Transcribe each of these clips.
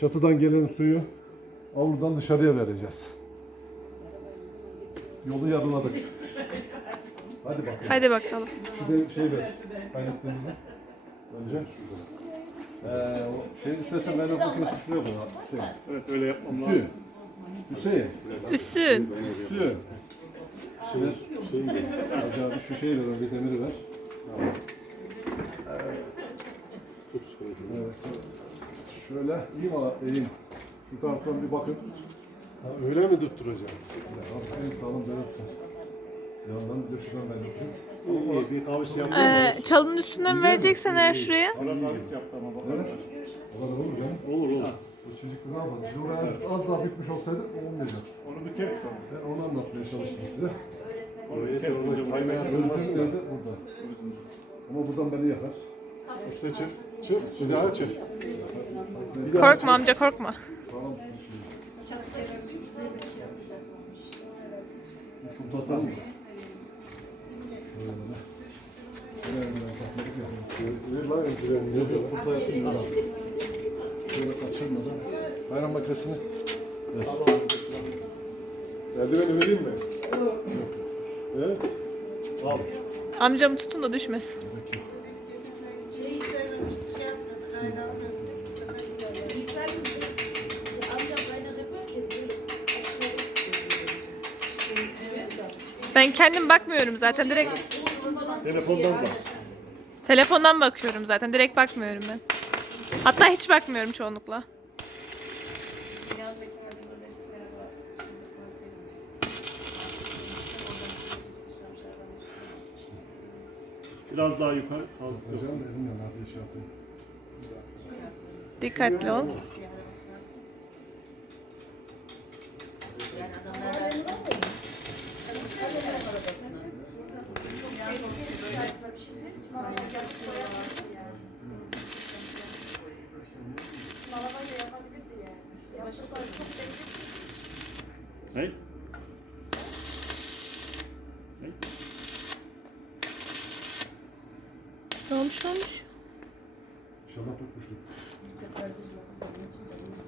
Çatıdan gelen suyu avludan dışarıya vereceğiz. Yolu yarıladık. Hadi bakalım. Hadi bakalım. Bir de şey ver. Kaynattığımızı. Önce. Ee, o şey istersen ben de makinesi şuraya koy. Hüseyin. Evet öyle yapmam lazım. Hüseyin. Hüseyin. Ver. Şey ver. Hacı abi şu şeyi ver. Önce demiri ver. Tamam. Evet. Şöyle iyi mi? İyi. Şu taraftan bir bakın. Ha, öyle mi tutturacağım? Ya, en sağlam ben yaptım. Yandan bir de şuradan ben yapayım. İyi, iyi bir kavuş yaptım. Ee, çalının üstünden vereceksen eğer şuraya. Bana kavuş yaptı ama bak. Evet. O kadar olur canım. Olur olur. Bu çocuklu ne yapalım? Şimdi oraya az, az daha bitmiş olsaydı olmayacak. Onu büker sonra. Ben onu anlatmaya çalıştım size. Onu büker. Hocam kaynağı Gözüm nerede? Burada. Ama buradan beni yakar. Üste çık. Çık. Bir daha çık. Korkma amca korkma. Bir tutalım mı? Şöyle. Yok yok kaçırmadan. Bayram ver. Eldiveni vereyim mi? He? Al. Amcamı tutun da düşmesin. Şeyi Ben kendim bakmıyorum zaten. Direkt Telefondan bak. telefondan bakıyorum zaten. Direkt bakmıyorum ben. Hatta hiç bakmıyorum çoğunlukla. Biraz daha yukarı kalk. Hocam da elimle nerede şey yapayım. Dikkatli ol. Ne? Ne olmuş olmuş? İnşallah tutmuştur.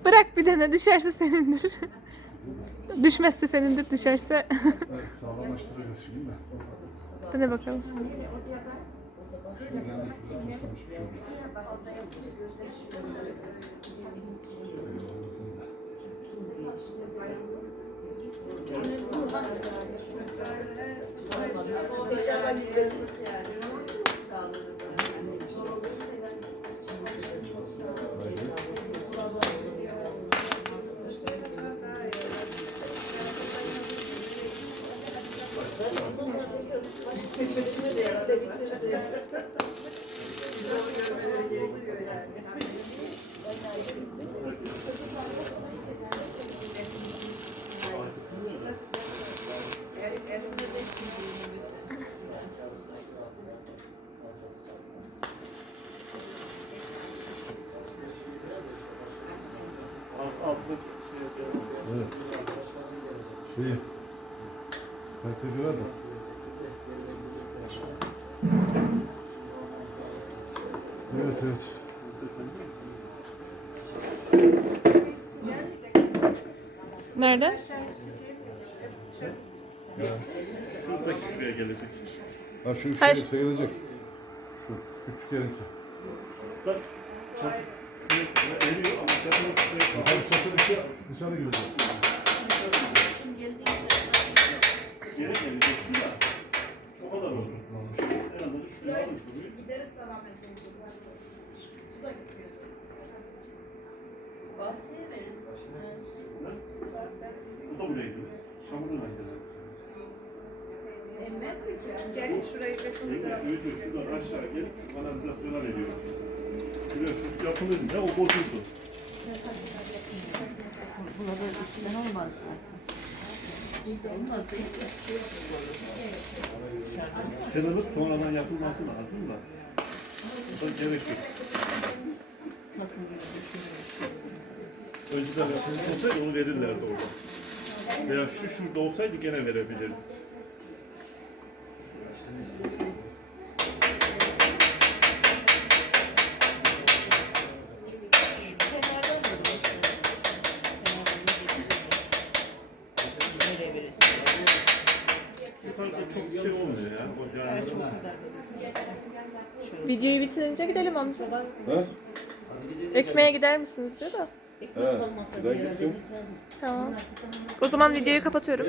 Bırak bir tane düşerse senindir. Düşmezse senindir, düşerse. Evet sağlamlaştıracağız şimdi de. Hadi bakalım. Şurada bir şey olmaz. Eyvallah, da. Alt, altta şey Evet. Şeyi. Felsefe ver de. Evet evet. Nerede? Şuradaki şuraya gelecek. Ha şu şey gelecek. Şu küçük yerinki. Bak. Eriyor ama çatını tutuyor. Hayır çatı dışarı, dışarı girecek. Geri gelecek. Şurada. Şu kadar olur. En azından şuraya almış oluyor. Gideriz tamamen. Su da gitmiyor. Bahçeye verin. Bu da buraya gidiyor. Çamurdan gidiyor. Emmez mi ki? Gel şurayı ve şunu Yenge büyüdü. Şuradan aşağı gelip şu kanalizasyona veriyor. Şuraya şu yapılınca o bozuldu. Bunların üstünden olmaz zaten. Olmaz değil? Kırılıp sonradan yapılması lazım da. Bu da gerek yok. Böyle. Önceden yapılmış olsaydı onu verirlerdi orada. Veya şu şurada olsaydı gene verebilirdi. Yukarıda çok bir şey olmuyor ya. O Her şey kadar. Videoyu bitirince gidelim amca. He? Ekmeğe gider misiniz diyor da. Ekmek olmasa bir gitsin. verirsen. Tamam. O zaman videoyu kapatıyorum.